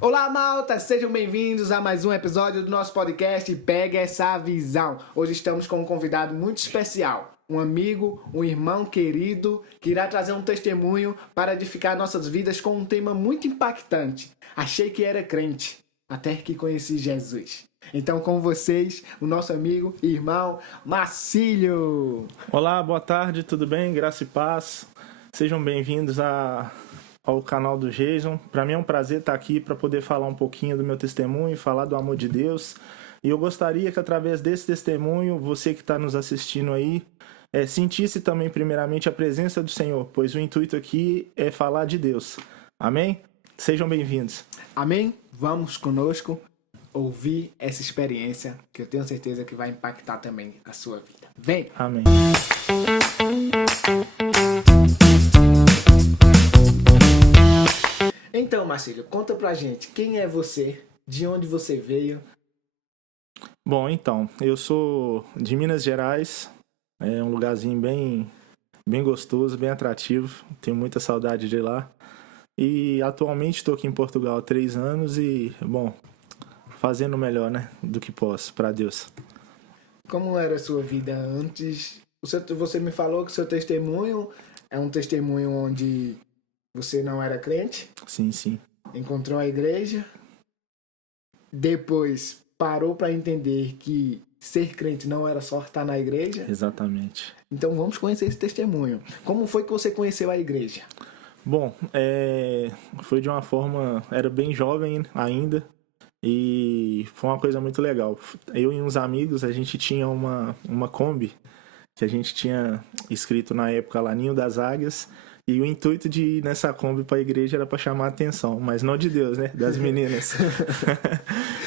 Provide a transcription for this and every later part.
Olá, malta! Sejam bem-vindos a mais um episódio do nosso podcast Pega Essa Visão. Hoje estamos com um convidado muito especial, um amigo, um irmão querido, que irá trazer um testemunho para edificar nossas vidas com um tema muito impactante. Achei que era crente, até que conheci Jesus. Então, com vocês, o nosso amigo e irmão Marcílio. Olá, boa tarde, tudo bem? Graça e paz. Sejam bem-vindos ao canal do Jason. Para mim é um prazer estar aqui para poder falar um pouquinho do meu testemunho, falar do amor de Deus. E eu gostaria que através desse testemunho, você que está nos assistindo aí, sentisse também primeiramente a presença do Senhor, pois o intuito aqui é falar de Deus. Amém? Sejam bem-vindos. Amém? Vamos conosco ouvir essa experiência que eu tenho certeza que vai impactar também a sua vida. Vem! Amém. Então, Marcílio, conta pra gente, quem é você? De onde você veio? Bom, então, eu sou de Minas Gerais, é um lugarzinho bem gostoso, bem atrativo, tenho muita saudade de lá. E atualmente estou aqui em Portugal há 3 anos e, bom, fazendo o melhor, né, do que posso, para Deus. Como era a sua vida antes? Você me falou que o seu testemunho é um testemunho onde você não era crente, Sim. encontrou a igreja, depois parou para entender que ser crente não era só estar na igreja. Exatamente. Então vamos conhecer esse testemunho. Como foi que você conheceu a igreja? Bom, foi de uma forma, era bem jovem ainda, e foi uma coisa muito legal. Eu e uns amigos, a gente tinha uma Kombi, que a gente tinha escrito na época lá Ninho das Águias, e o intuito de ir nessa Kombi para a igreja era para chamar a atenção, mas não de Deus, né? Das meninas.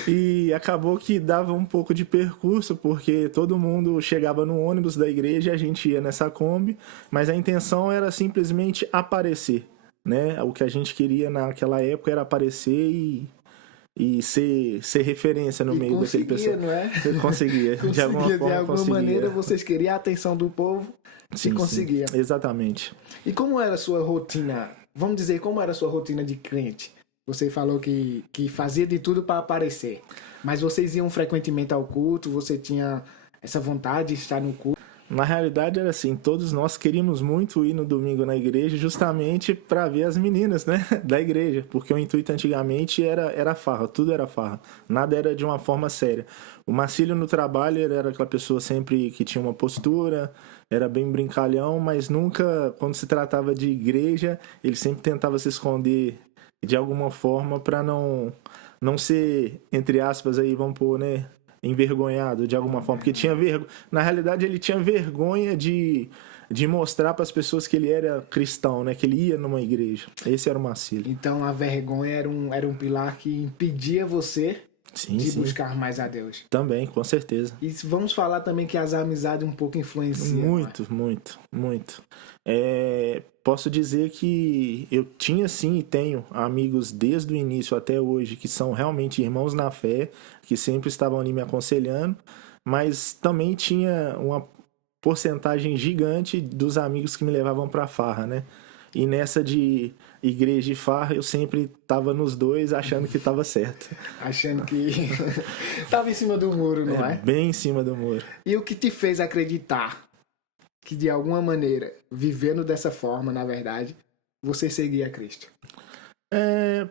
E acabou que dava um pouco de percurso, porque todo mundo chegava no ônibus da igreja e a gente ia nessa Kombi, mas a intenção era simplesmente aparecer, né? O que a gente queria naquela época era aparecer e ser referência no meio daquele pessoal. Não é? Conseguia. De alguma maneira vocês queriam a atenção do povo. Sim, conseguia. Sim, exatamente. E como era a sua rotina? Vamos dizer, como era a sua rotina de crente? Você falou que fazia de tudo para aparecer. Mas vocês iam frequentemente ao culto? Você tinha essa vontade de estar no culto? Na realidade era assim, todos nós queríamos muito ir no domingo na igreja justamente para ver as meninas, né, da igreja, porque o intuito antigamente era farra, tudo era farra, nada era de uma forma séria. O Marcílio no trabalho ele era aquela pessoa sempre que tinha uma postura, era bem brincalhão, mas nunca, quando se tratava de igreja, ele sempre tentava se esconder de alguma forma para não ser, entre aspas, aí vamos pôr, né, envergonhado de alguma forma, porque tinha vergonha. Na realidade, ele tinha vergonha de mostrar para as pessoas que ele era cristão, né? Que ele ia numa igreja. Esse era o Marcílio. Então, a vergonha era um pilar que impedia você de buscar mais a Deus. Também, com certeza. E vamos falar também que as amizades um pouco influenciam. Muito. Posso dizer que eu tinha sim e tenho amigos desde o início até hoje que são realmente irmãos na fé, que sempre estavam ali me aconselhando, mas também tinha uma porcentagem gigante dos amigos que me levavam para farra, né? E nessa de igreja e farra, eu sempre tava nos dois achando que tava certo. Achando que tava em cima do muro, não é? Bem em cima do muro. E o que te fez acreditar que de alguma maneira, vivendo dessa forma, na verdade, você seguia Cristo?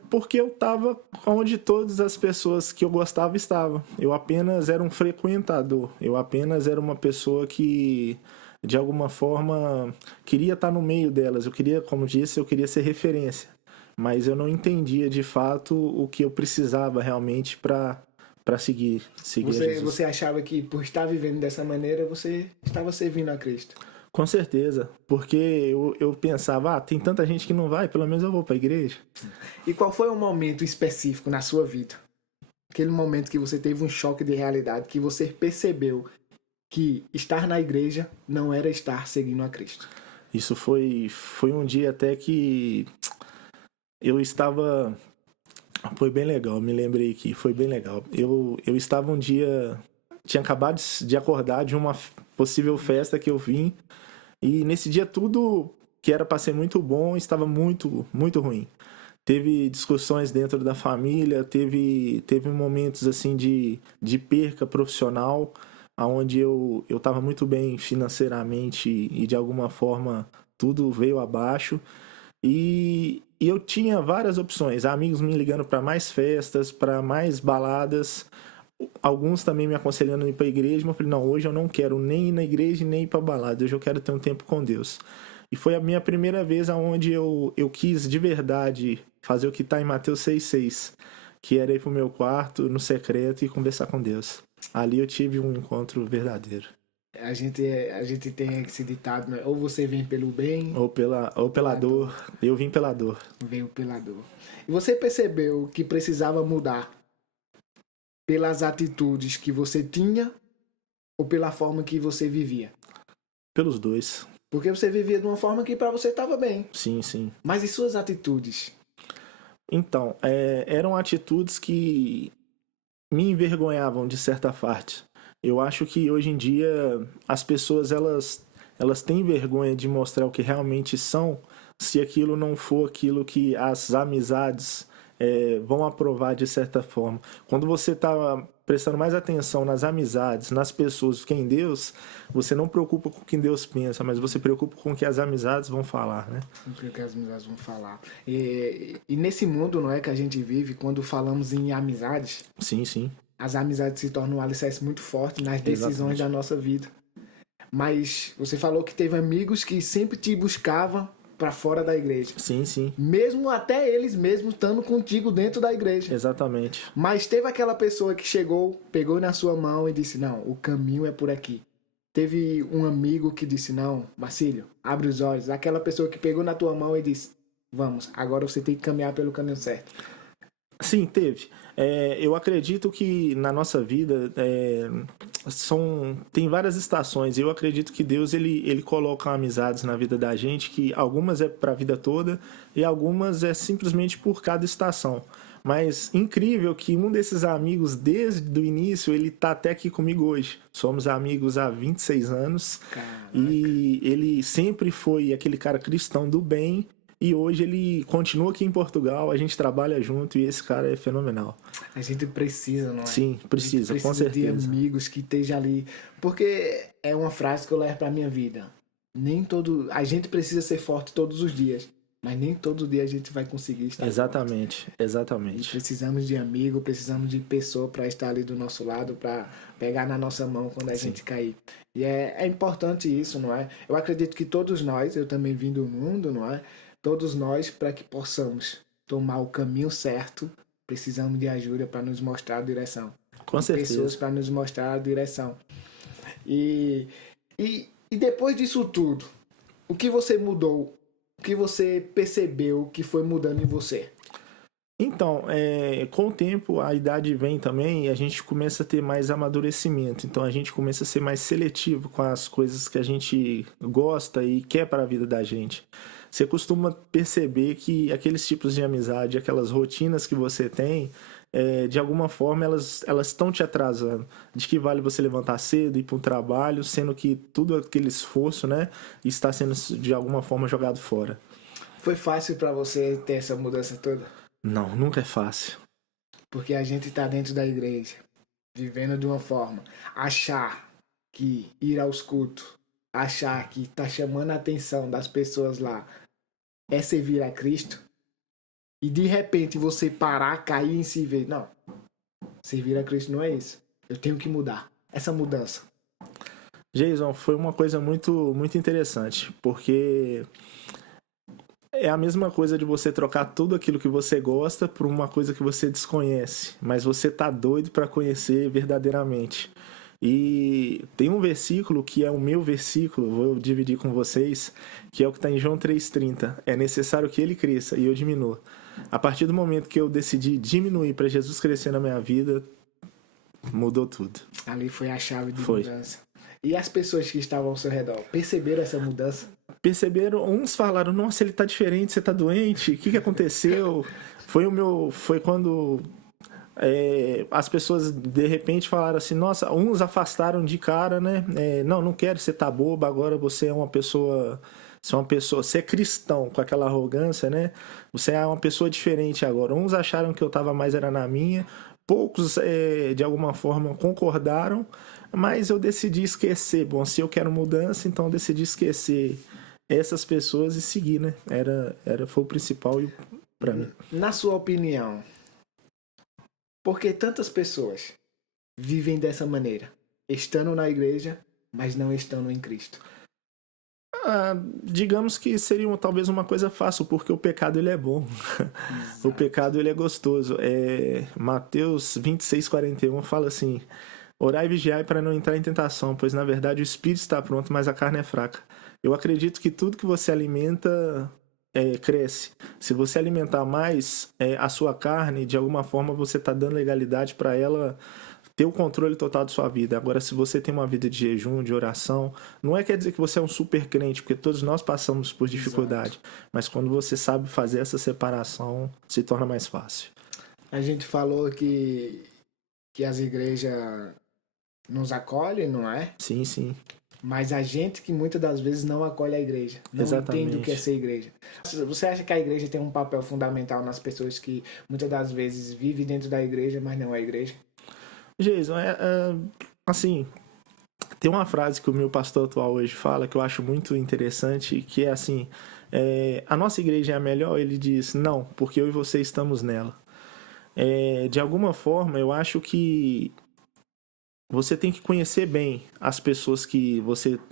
Porque eu estava onde todas as pessoas que eu gostava estavam. Eu apenas era um frequentador. Eu apenas era uma pessoa que, de alguma forma, queria estar no meio delas. Eu queria, como disse, eu queria ser referência. Mas eu não entendia, de fato, o que eu precisava realmente para seguir a Jesus. Você achava que por estar vivendo dessa maneira, você estava servindo a Cristo? Com certeza, porque eu pensava, tem tanta gente que não vai, pelo menos eu vou para a igreja. E qual foi o momento específico na sua vida? Aquele momento que você teve um choque de realidade, que você percebeu que estar na igreja não era estar seguindo a Cristo? Isso foi um dia até que eu estava... Foi bem legal, me lembrei que foi bem legal. Eu estava um dia... Tinha acabado de acordar de uma possível festa que eu vim. E nesse dia tudo que era para ser muito bom estava muito, muito ruim. teve discussões dentro da família, teve momentos assim de perca profissional, onde eu estava muito bem financeiramente e de alguma forma tudo veio abaixo. E eu tinha várias opções, amigos me ligando para mais festas, para mais baladas, alguns também me aconselhando a ir para a igreja, mas eu falei, não, hoje eu não quero nem ir na igreja nem ir para balada, hoje eu quero ter um tempo com Deus. E foi a minha primeira vez onde eu quis de verdade fazer o que está em Mateus 6,6, que era ir para o meu quarto, no secreto, e conversar com Deus. Ali eu tive um encontro verdadeiro. A gente tem esse ditado, né? Ou você vem pelo bem, Ou pela dor. Eu vim pela dor. veio pela dor. E você percebeu que precisava mudar pelas atitudes que você tinha ou pela forma que você vivia? Pelos dois. Porque você vivia de uma forma que para você estava bem. Sim, sim. Mas e suas atitudes? Então, eram atitudes que me envergonhavam de certa parte. Eu acho que hoje em dia as pessoas elas têm vergonha de mostrar o que realmente são, se aquilo não for aquilo que as amizades vão aprovar de certa forma. Quando você está prestando mais atenção nas amizades, nas pessoas do que em Deus, você não preocupa com o que Deus pensa, mas você preocupa com o que as amizades vão falar, né? O que as amizades vão falar. E nesse mundo, não é, que a gente vive, quando falamos em amizades, Sim, sim. as amizades se tornam um alicerce muito forte nas decisões Exatamente. da nossa vida. Mas você falou que teve amigos que sempre te buscavam para fora da igreja. Sim, sim. Mesmo até eles mesmos estando contigo dentro da igreja. Exatamente. Mas teve aquela pessoa que chegou, pegou na sua mão e disse, não, o caminho é por aqui. Teve um amigo que disse, não, Marcílio, abre os olhos. Aquela pessoa que pegou na tua mão e disse, vamos, agora você tem que caminhar pelo caminho certo. Sim, teve. Eu acredito que na nossa vida tem várias estações. Eu acredito que Deus ele coloca amizades na vida da gente, que algumas é para a vida toda e algumas é simplesmente por cada estação. Mas incrível que um desses amigos, desde o início, ele tá até aqui comigo hoje. Somos amigos há 26 anos. Caraca. E ele sempre foi aquele cara cristão do bem. E hoje ele continua aqui em Portugal, a gente trabalha junto e esse cara é fenomenal. A gente precisa, não é? Sim, precisa, com de certeza. amigos que estejam ali. Porque é uma frase que eu levo pra minha vida. A gente precisa ser forte todos os dias. Mas nem todo dia a gente vai conseguir estar Exatamente, forte. exatamente. Precisamos de amigo, precisamos de pessoa para estar ali do nosso lado, para pegar na nossa mão quando a gente cair. E é importante isso, não é? Eu acredito que todos nós, eu também vim do mundo, não é? Todos nós, para que possamos tomar o caminho certo, precisamos de ajuda para nos mostrar a direção. Com certeza. Pessoas para nos mostrar a direção. E depois disso tudo, o que você mudou? O que você percebeu que foi mudando em você? Então, com o tempo, a idade vem também e a gente começa a ter mais amadurecimento. Então, a gente começa a ser mais seletivo com as coisas que a gente gosta e quer para a vida da gente. Você costuma perceber que aqueles tipos de amizade, aquelas rotinas que você tem, de alguma forma elas estão te atrasando. De que vale você levantar cedo e ir para um trabalho, sendo que tudo aquele esforço, né, está sendo de alguma forma jogado fora. Foi fácil para você ter essa mudança toda? Não, nunca é fácil. Porque a gente está dentro da igreja, vivendo de uma forma. Achar que ir aos cultos, achar que está chamando a atenção das pessoas lá é servir a Cristo. E de repente você parar, cair em si e ver, não, servir a Cristo não é isso. Eu tenho que mudar. Essa mudança. Jason, foi uma coisa muito, muito interessante, porque é a mesma coisa de você trocar tudo aquilo que você gosta por uma coisa que você desconhece, mas você tá doido para conhecer verdadeiramente. E tem um versículo que é o meu versículo, vou dividir com vocês, que é o que está em João 3,30. É necessário que ele cresça e eu diminua. A partir do momento que eu decidi diminuir para Jesus crescer na minha vida, mudou tudo. Ali foi a chave de Foi. mudança. E as pessoas que estavam ao seu redor, perceberam essa mudança? Perceberam, uns falaram, nossa, ele tá diferente, você tá doente, o que aconteceu? Foi quando as pessoas de repente falaram assim, nossa, uns afastaram de cara, né? Não quero, você tá boba, agora você é uma pessoa ser uma pessoa, ser cristão com aquela arrogância, né? Você é uma pessoa diferente agora. Uns acharam que eu estava mais era na minha, poucos de alguma forma concordaram, mas eu decidi esquecer. Bom, se eu quero mudança, então eu decidi esquecer essas pessoas e seguir, né? Foi o principal para mim. Na sua opinião, por que tantas pessoas vivem dessa maneira? Estando na igreja, mas não estando em Cristo? Digamos que seria talvez uma coisa fácil, porque o pecado ele é bom. O pecado ele é gostoso. Mateus 26:41 fala assim: orai e vigiai para não entrar em tentação, pois na verdade o espírito está pronto, mas a carne é fraca. Eu acredito que tudo que você alimenta cresce. Se você alimentar mais a sua carne, de alguma forma você está dando legalidade para ela ter o controle total de sua vida. Agora, se você tem uma vida de jejum, de oração, não quer dizer que você é um super crente, porque todos nós passamos por dificuldade. Exato. Mas quando você sabe fazer essa separação, se torna mais fácil. A gente falou que as igrejas nos acolhem, não é? Sim, sim. Mas a gente que muitas das vezes não acolhe a igreja, não entende o que é ser igreja. Você acha que a igreja tem um papel fundamental nas pessoas que muitas das vezes vivem dentro da igreja, mas não é a igreja? Jason, assim, tem uma frase que o meu pastor atual hoje fala que eu acho muito interessante, que é assim: a nossa igreja é a melhor? Ele diz, não, porque eu e você estamos nela. De alguma forma, eu acho que você tem que conhecer bem as pessoas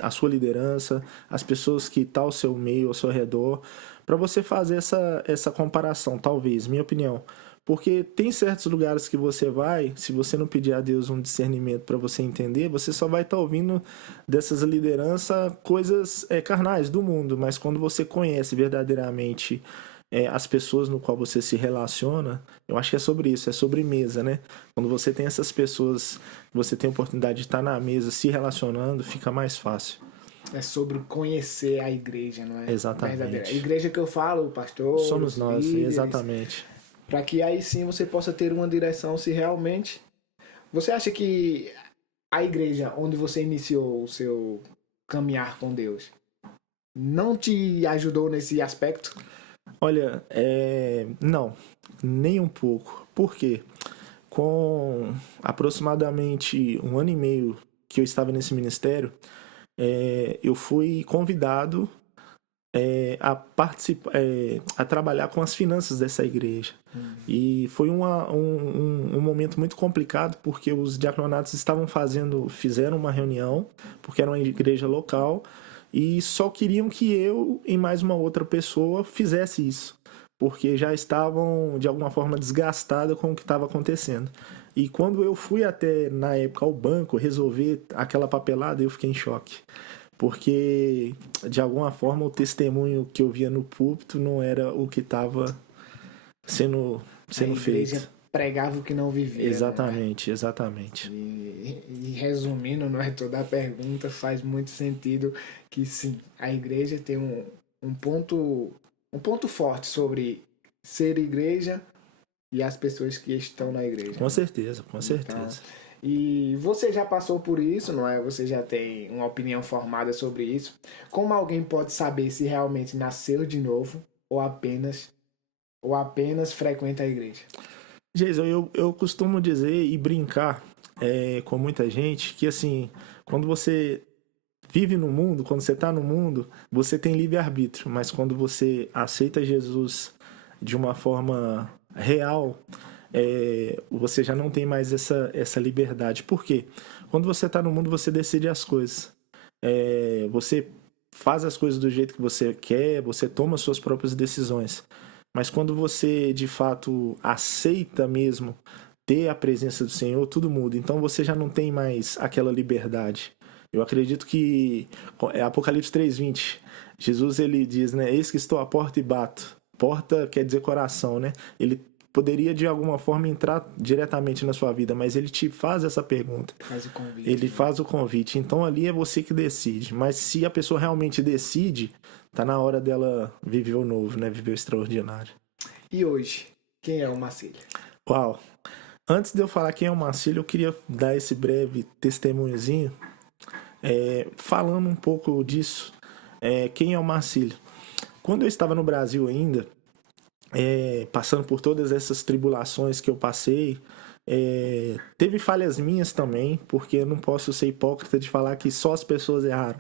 a sua liderança, as pessoas que estão ao seu meio, ao seu redor, para você fazer essa comparação, talvez, minha opinião. Porque tem certos lugares que você vai, se você não pedir a Deus um discernimento para você entender, você só vai estar ouvindo dessas lideranças coisas carnais do mundo. Mas quando você conhece verdadeiramente as pessoas no qual você se relaciona, eu acho que é sobre isso, é sobre mesa, né? Quando você tem essas pessoas, você tem a oportunidade de estar na mesa se relacionando, fica mais fácil. É sobre conhecer a igreja, não é? Exatamente. A igreja que eu falo, o pastor, somos nós, líderes, exatamente. Para que aí sim você possa ter uma direção se realmente... Você acha que a igreja onde você iniciou o seu caminhar com Deus não te ajudou nesse aspecto? Olha, não, nem um pouco. Por quê? Com aproximadamente 1 ano e meio que eu estava nesse ministério, eu fui convidado a participar, a trabalhar com as finanças dessa igreja. E foi um momento muito complicado, porque os diaconatos fizeram uma reunião, porque era uma igreja local, e só queriam que eu e mais uma outra pessoa fizesse isso, porque já estavam de alguma forma desgastados com o que estava acontecendo. E quando eu fui até, na época, ao banco resolver aquela papelada, eu fiquei em choque. Porque, de alguma forma, o testemunho que eu via no púlpito não era o que estava sendo feito. A igreja pregava o que não vivia. Exatamente, exatamente. E resumindo, não é, toda a pergunta faz muito sentido que sim, a igreja tem um ponto forte sobre ser igreja e as pessoas que estão na igreja. Com certeza, com certeza. Então, e você já passou por isso, não é? Você já tem uma opinião formada sobre isso. Como alguém pode saber se realmente nasceu de novo ou apenas frequenta a igreja? Jason, eu costumo dizer e brincar com muita gente que, assim, quando você vive no mundo, quando você está no mundo, você tem livre-arbítrio, mas quando você aceita Jesus de uma forma real, você já não tem mais essa liberdade. Por quê? Quando você está no mundo, você decide as coisas. Você faz as coisas do jeito que você quer, você toma suas próprias decisões. Mas quando você, de fato, aceita mesmo ter a presença do Senhor, tudo muda. Então você já não tem mais aquela liberdade. Eu acredito que Apocalipse 3:20, Jesus ele diz, né? Eis que estou à porta e bato. Porta quer dizer coração, né? Ele poderia de alguma forma entrar diretamente na sua vida, mas ele te faz essa pergunta. Faz o convite. Ele faz o convite. Então ali é você que decide. Mas se a pessoa realmente decide, tá na hora dela viver o novo, né? Viver o extraordinário. E hoje, quem é o Marcílio? Uau! Antes de eu falar quem é o Marcílio, eu queria dar esse breve testemunhozinho, falando um pouco disso. Quem é o Marcílio? Quando eu estava no Brasil ainda, passando por todas essas tribulações que eu passei, teve falhas minhas também, porque eu não posso ser hipócrita de falar que só as pessoas erraram.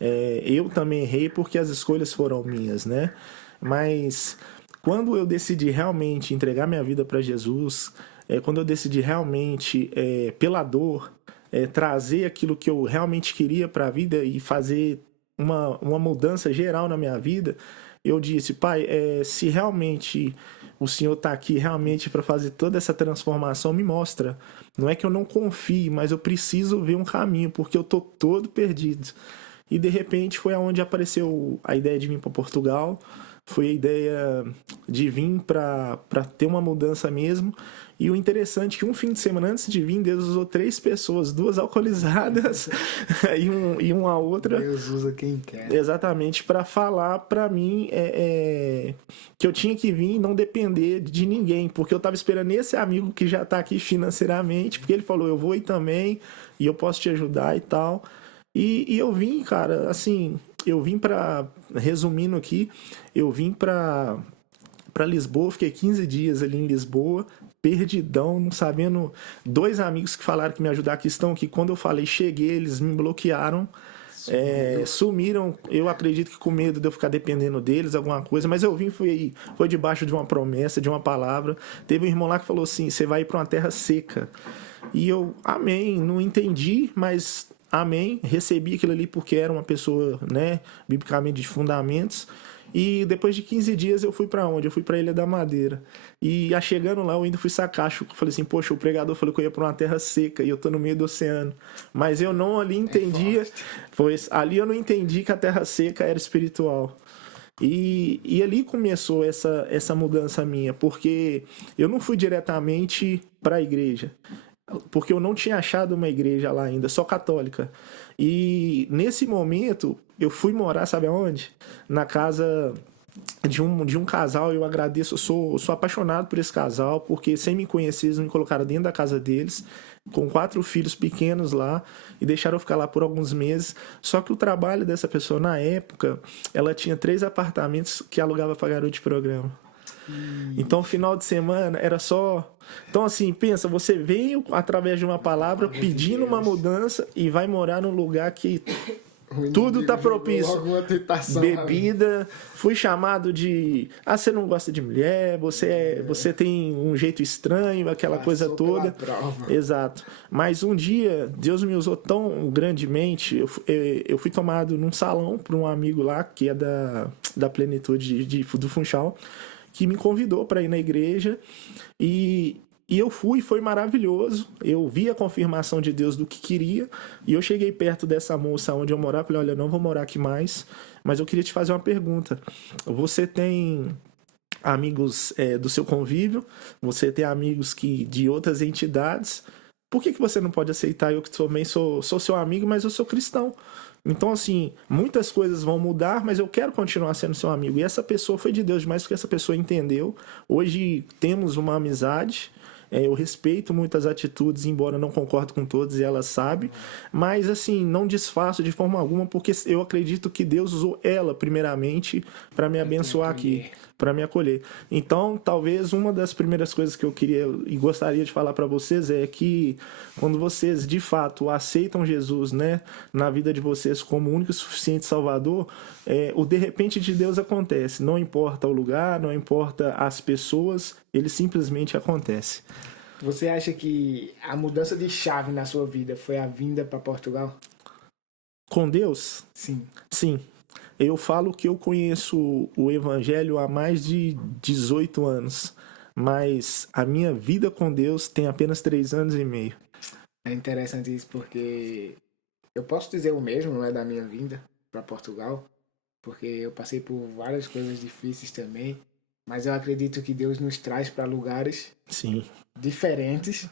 Eu também errei porque as escolhas foram minhas, né? Mas quando eu decidi realmente entregar minha vida para Jesus, quando eu decidi realmente, pela dor, trazer aquilo que eu realmente queria para a vida e fazer uma mudança geral na minha vida, eu disse, pai, se realmente o Senhor está aqui realmente para fazer toda essa transformação, me mostra. Não é que eu não confie, mas eu preciso ver um caminho, porque eu tô todo perdido. E de repente foi aonde apareceu a ideia de vir para Portugal, foi a ideia de vir para ter uma mudança mesmo. E o interessante é que um fim de semana antes de vir, Deus usou 3 pessoas, 2 alcoolizadas e uma outra. Deus usa quem quer. Exatamente, para falar para mim que eu tinha que vir e não depender de ninguém, porque eu estava esperando esse amigo que já está aqui financeiramente, porque ele falou, eu vou ir também e eu posso te ajudar e tal. E eu vim, cara, assim, eu vim resumindo aqui, eu vim para Lisboa, fiquei 15 dias ali em Lisboa, perdidão, não sabendo. 2 amigos que falaram que me ajudar que estão aqui, quando eu falei, cheguei, eles me bloquearam, sumiram. Eu acredito que com medo de eu ficar dependendo deles, alguma coisa, mas eu vim, foi debaixo de uma promessa, de uma palavra. Teve um irmão lá que falou assim, você vai ir para uma terra seca. E eu, amém, não entendi, mas amém, recebi aquilo ali porque era uma pessoa, né, biblicamente de fundamentos. E depois de 15 dias eu fui para onde? Eu fui para Ilha da Madeira. E chegando lá eu ainda fui sacacho. Falei assim, poxa, o pregador falou que eu ia para uma terra seca e eu tô no meio do oceano. Mas eu não ali entendia, pois ali eu não entendi que a terra seca era espiritual. E ali começou essa mudança minha, porque eu não fui diretamente para a igreja, porque eu não tinha achado uma igreja lá ainda, só católica. E nesse momento eu fui morar, sabe aonde? Na casa de um casal. Eu agradeço, sou apaixonado por esse casal, porque sem me conhecer eles me colocaram dentro da casa deles, com 4 filhos pequenos lá, e deixaram eu ficar lá por alguns meses. Só que o trabalho dessa pessoa, na época, ela tinha 3 apartamentos que alugava para garoto de programa. Então, final de semana era só... Então, assim, pensa, você veio através de uma palavra pedindo uma mudança e vai morar num lugar que tudo tá propício. Bebida, fui chamado de... você não gosta de mulher, você tem um jeito estranho, aquela coisa toda. Exato. Mas um dia, Deus me usou tão grandemente, eu fui tomado num salão por um amigo lá, que é da Plenitude do Funchal, que me convidou para ir na igreja, e eu fui, foi maravilhoso. Eu vi a confirmação de Deus do que queria, e eu cheguei perto dessa moça onde eu morava, falei, olha, não vou morar aqui mais, mas eu queria te fazer uma pergunta. Você tem amigos do seu convívio, você tem amigos de outras entidades, por que você não pode aceitar? Eu que também sou seu amigo, mas eu sou cristão. Então, assim, muitas coisas vão mudar, mas eu quero continuar sendo seu amigo. E essa pessoa foi de Deus demais, porque essa pessoa entendeu. Hoje temos uma amizade. Eu respeito muitas atitudes, embora não concordo com todas, e ela sabe. Mas, assim, não desfaço de forma alguma, porque eu acredito que Deus usou ela, primeiramente, para me abençoar aqui, para me acolher. Então, talvez uma das primeiras coisas que eu queria e gostaria de falar para vocês é que quando vocês, de fato, aceitam Jesus, né, na vida de vocês como único e suficiente Salvador, o de repente de Deus acontece. Não importa o lugar, não importa as pessoas, ele simplesmente acontece. Você acha que a mudança de chave na sua vida foi a vinda para Portugal? Com Deus? Sim. Sim. Eu falo que eu conheço o Evangelho há mais de 18 anos, mas a minha vida com Deus tem apenas 3 anos e meio. É interessante isso, porque eu posso dizer o mesmo, não é, da minha vinda para Portugal, porque eu passei por várias coisas difíceis também, mas eu acredito que Deus nos traz para lugares diferentes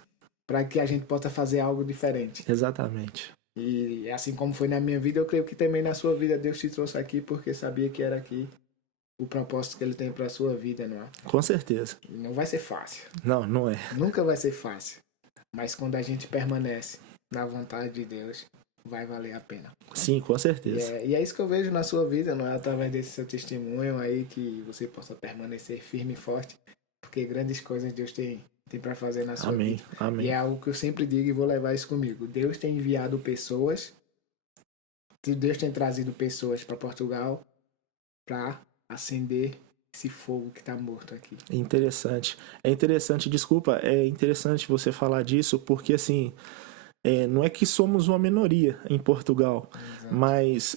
para que a gente possa fazer algo diferente. Exatamente. E assim como foi na minha vida, eu creio que também na sua vida Deus te trouxe aqui porque sabia que era aqui o propósito que Ele tem para a sua vida, não é? Com certeza. E não vai ser fácil. Não, não é. Nunca vai ser fácil. Mas quando a gente permanece na vontade de Deus, vai valer a pena. Sim, com certeza. E é isso que eu vejo na sua vida, não é através desse seu testemunho aí que você possa permanecer firme e forte, porque grandes coisas Deus tem para fazer na sua Amém, vida. amém. E é algo que eu sempre digo e vou levar isso comigo. Deus tem enviado pessoas, Deus tem trazido pessoas para Portugal para acender esse fogo que está morto aqui. Interessante. É interessante, desculpa, é interessante você falar disso, porque assim, não é que somos uma minoria em Portugal, Exato. mas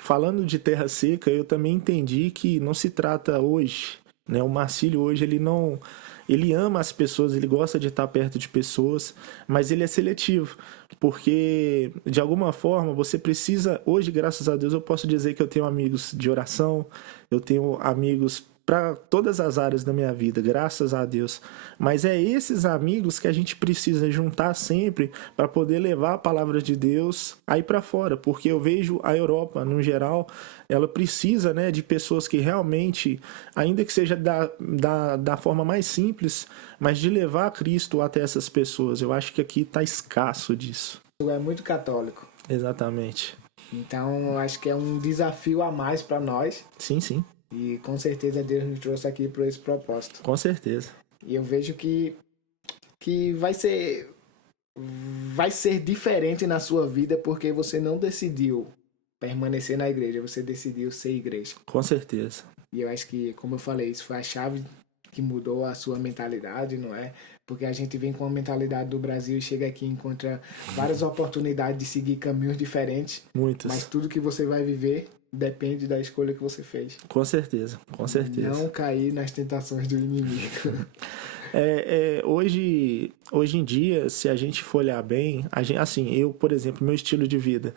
falando de terra seca, eu também entendi que não se trata hoje, né? O Marcílio hoje, ele ama as pessoas, ele gosta de estar perto de pessoas, mas ele é seletivo, porque de alguma forma você precisa, hoje graças a Deus eu posso dizer que eu tenho amigos de oração, eu tenho amigos para todas as áreas da minha vida, graças a Deus. Mas é esses amigos que a gente precisa juntar sempre para poder levar a palavra de Deus aí para fora, porque eu vejo a Europa, no geral, ela precisa, né, de pessoas que realmente, ainda que seja da forma mais simples, mas de levar Cristo até essas pessoas. Eu acho que aqui está escasso disso. É muito católico. Exatamente. Então, eu acho que é um desafio a mais para nós. Sim, sim. E com certeza Deus nos trouxe aqui para esse propósito. Com certeza. E eu vejo que vai ser diferente na sua vida porque você não decidiu permanecer na igreja, você decidiu ser igreja. Com certeza. E eu acho que, como eu falei, isso foi a chave que mudou a sua mentalidade, não é? Porque a gente vem com a mentalidade do Brasil e chega aqui e encontra várias oportunidades de seguir caminhos diferentes. Muitas. Mas tudo que você vai viver depende da escolha que você fez. Com certeza, com certeza. Não cair nas tentações do inimigo. Hoje em dia, se a gente for olhar bem, assim, eu, por exemplo, meu estilo de vida,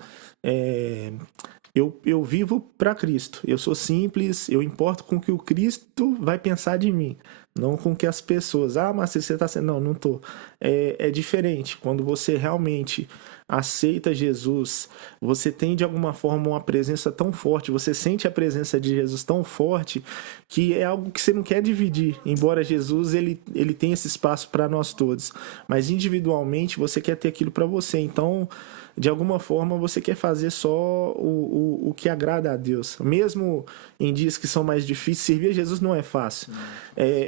eu vivo para Cristo. Eu sou simples, eu importo com o que o Cristo vai pensar de mim, não com o que as pessoas. Mas você está sendo... Não tô. É diferente. Quando você realmente aceita Jesus, você tem de alguma forma uma presença tão forte, você sente a presença de Jesus tão forte, que é algo que você não quer dividir. Embora Jesus ele tenha esse espaço para nós todos, mas individualmente você quer ter aquilo para você. Então, de alguma forma, você quer fazer só o que agrada a Deus. Mesmo em dias que são mais difíceis, servir a Jesus não é fácil.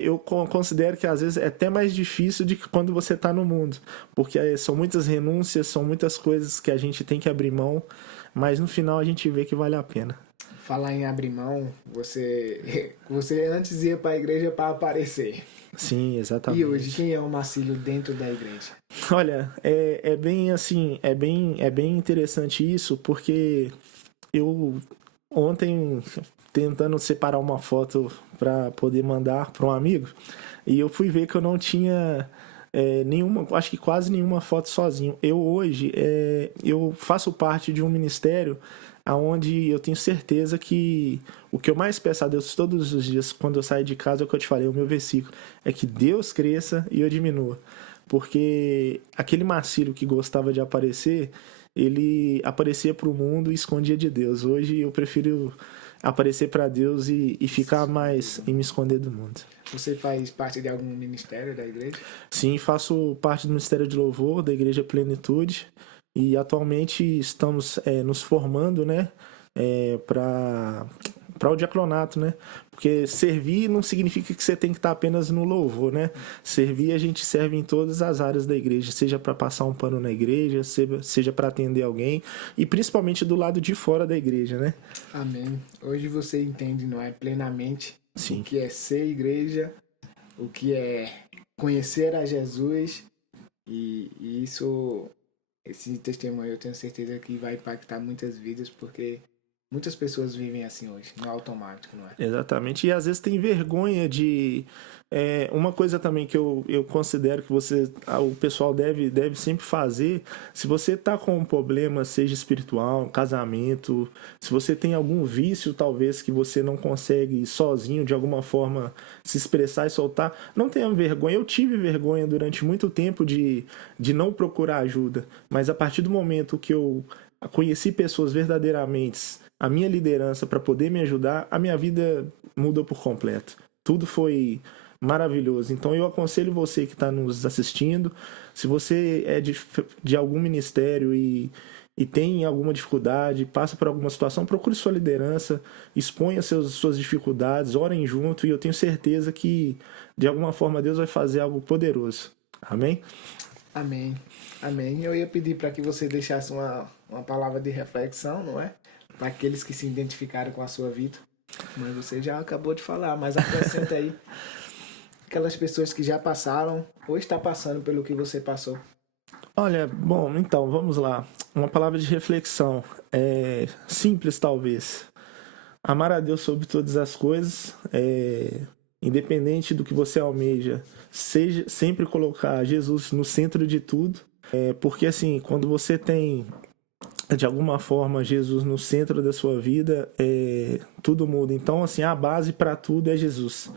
Eu considero que às vezes é até mais difícil do que quando você está no mundo, porque são muitas renúncias, são muitas coisas que a gente tem que abrir mão, mas no final a gente vê que vale a pena. Falar em abrir mão, você antes ia para a igreja para aparecer. Sim, exatamente. E hoje, quem é o Marcílio dentro da igreja? Olha, é bem assim, é bem interessante isso, porque eu ontem tentando separar uma foto para poder mandar para um amigo, e eu fui ver que eu não tinha nenhuma, acho que quase nenhuma foto sozinho. Eu hoje eu faço parte de um ministério aonde eu tenho certeza que o que eu mais peço a Deus todos os dias quando eu saio de casa é o que eu te falei, o meu versículo, é que Deus cresça e eu diminua. Porque aquele Marcílio que gostava de aparecer, ele aparecia para o mundo e escondia de Deus. Hoje eu prefiro aparecer para Deus e ficar mais e me esconder do mundo. Você faz parte de algum ministério da igreja? Sim, faço parte do Ministério de Louvor da Igreja Plenitude. E atualmente estamos nos formando, né, para o diaconato, né? Porque servir não significa que você tem que estar apenas no louvor, né? Servir, a gente serve em todas as áreas da igreja, seja para passar um pano na igreja, seja para atender alguém, e principalmente do lado de fora da igreja, né? Amém. Hoje você entende, não é, plenamente Sim. O que é ser igreja, o que é conhecer a Jesus, e isso... Esse testemunho eu tenho certeza que vai impactar muitas vidas, porque muitas pessoas vivem assim hoje, no automático, não é? Exatamente, e às vezes tem vergonha de... uma coisa também que eu considero que o pessoal deve sempre fazer, se você está com um problema, seja espiritual, casamento, se você tem algum vício talvez que você não consegue sozinho de alguma forma se expressar e soltar, não tenha vergonha. Eu tive vergonha durante muito tempo de não procurar ajuda, mas a partir do momento que eu conheci pessoas verdadeiramente, a minha liderança para poder me ajudar, a minha vida mudou por completo. Tudo foi maravilhoso. Então eu aconselho você que está nos assistindo, se você é de algum ministério e e tem alguma dificuldade, passa por alguma situação, procure sua liderança, exponha suas dificuldades, orem junto, e eu tenho certeza que, de alguma forma, Deus vai fazer algo poderoso. Amém? Amém. Amém. Eu ia pedir para que você deixasse uma palavra de reflexão, não é? Para aqueles que se identificaram com a sua vida. Mas você já acabou de falar, mas acrescenta aí aquelas pessoas que já passaram ou está passando pelo que você passou. Olha, bom, então, vamos lá. Uma palavra de reflexão. Simples, talvez. Amar a Deus sobre todas as coisas, independente do que você almeja, seja sempre colocar Jesus no centro de tudo. Porque, assim, quando você tem, de alguma forma, Jesus no centro da sua vida, tudo muda. Então, assim, a base para tudo é Jesus.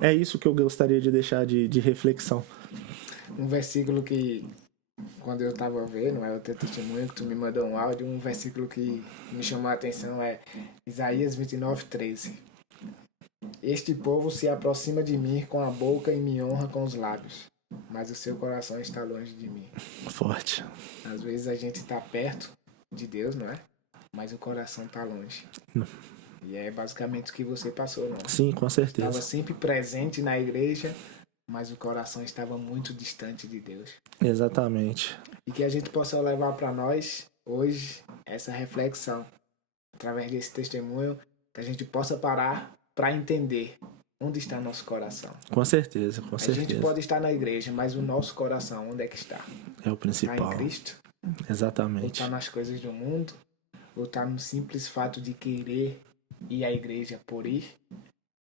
É isso que eu gostaria de deixar de reflexão. Um versículo que, quando eu estava vendo, o teu testemunho, que tu me mandou um áudio, um versículo que me chamou a atenção é Isaías 29:13. Este povo se aproxima de mim com a boca e me honra com os lábios, mas o seu coração está longe de mim. Forte. Às vezes a gente está perto de Deus, não é? Mas o coração está longe. Não. E é basicamente o que você passou, não? Sim, com certeza. Estava sempre presente na igreja, mas o coração estava muito distante de Deus. Exatamente. E que a gente possa levar para nós, hoje, essa reflexão, através desse testemunho, que a gente possa parar para entender onde está nosso coração. Com certeza, com certeza. A gente pode estar na igreja, mas o nosso coração, onde é que está? É o principal. Está em Cristo? Exatamente. Ou está nas coisas do mundo? Ou está no simples fato de querer ir à igreja por ir?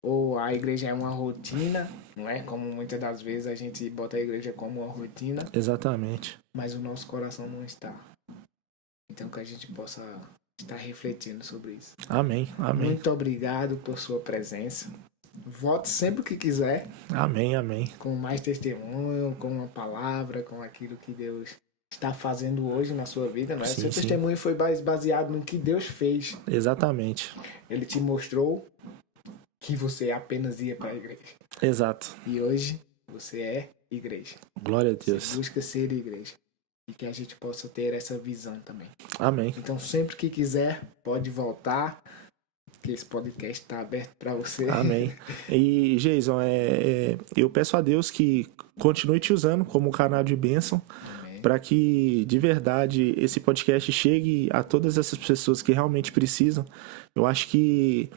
Ou a igreja é uma rotina, não é? Como muitas das vezes a gente bota a igreja como uma rotina. Exatamente. Mas o nosso coração não está. Então que a gente possa estar refletindo sobre isso. Amém, amém. Muito obrigado por sua presença. Volte sempre que quiser. Amém, amém. Com mais testemunho, com uma palavra, com aquilo que Deus está fazendo hoje na sua vida, não é? Sim, Seu sim. testemunho foi baseado no que Deus fez. Exatamente. Ele te mostrou que você apenas ia para a igreja. Exato. E hoje você é igreja. Glória a Deus. Você busca ser igreja. E que a gente possa ter essa visão também. Amém. Então sempre que quiser, pode voltar. Que esse podcast está aberto para você. Amém. E, Jason, eu peço a Deus que continue te usando como canal de bênção, para que, de verdade, esse podcast chegue a todas essas pessoas que realmente precisam. Eu acho que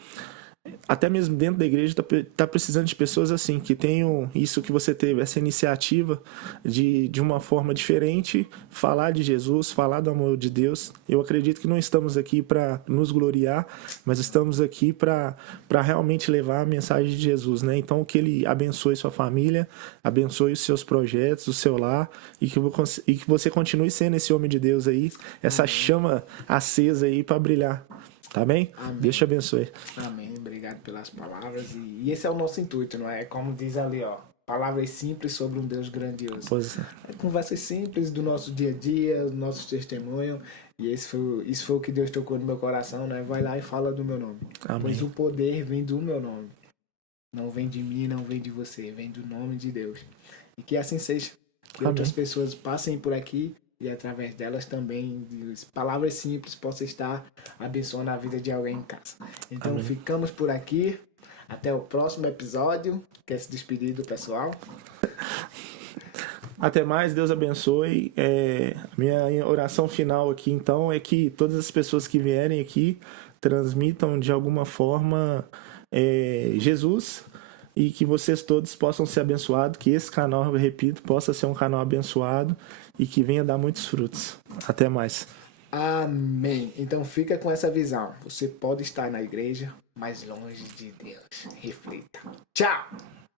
até mesmo dentro da igreja tá precisando de pessoas assim, que tenham isso que você teve, essa iniciativa de uma forma diferente, falar de Jesus, falar do amor de Deus. Eu acredito que não estamos aqui para nos gloriar, mas estamos aqui para realmente levar a mensagem de Jesus, né? Então, que Ele abençoe sua família, abençoe os seus projetos, o seu lar, e que você continue sendo esse homem de Deus aí, essa chama acesa aí para brilhar. Tá bem? Amém. Deus te abençoe. Amém. Obrigado pelas palavras. E esse é o nosso intuito, não é? Como diz ali, ó. Palavras simples sobre um Deus grandioso. Pois é. Conversas simples do nosso dia a dia, do nosso testemunho. E isso foi o que Deus tocou no meu coração, né? Vai lá e fala do meu nome. Amém. Pois o poder vem do meu nome. Não vem de mim, não vem de você. Vem do nome de Deus. E que assim seja. Que Amém. outras pessoas passem por aqui e através delas também, palavras simples, possa estar abençoando a vida de alguém em casa. Então Amém. ficamos por aqui. Até o próximo episódio. Quer se despedir do pessoal? Até mais, Deus abençoe. Minha oração final aqui, então, é que todas as pessoas que vierem aqui transmitam de alguma forma Jesus, e que vocês todos possam ser abençoados, que esse canal, eu repito, possa ser um canal abençoado e que venha dar muitos frutos. Até mais. Amém. Então fica com essa visão. Você pode estar na igreja, mas longe de Deus. Reflita. Tchau!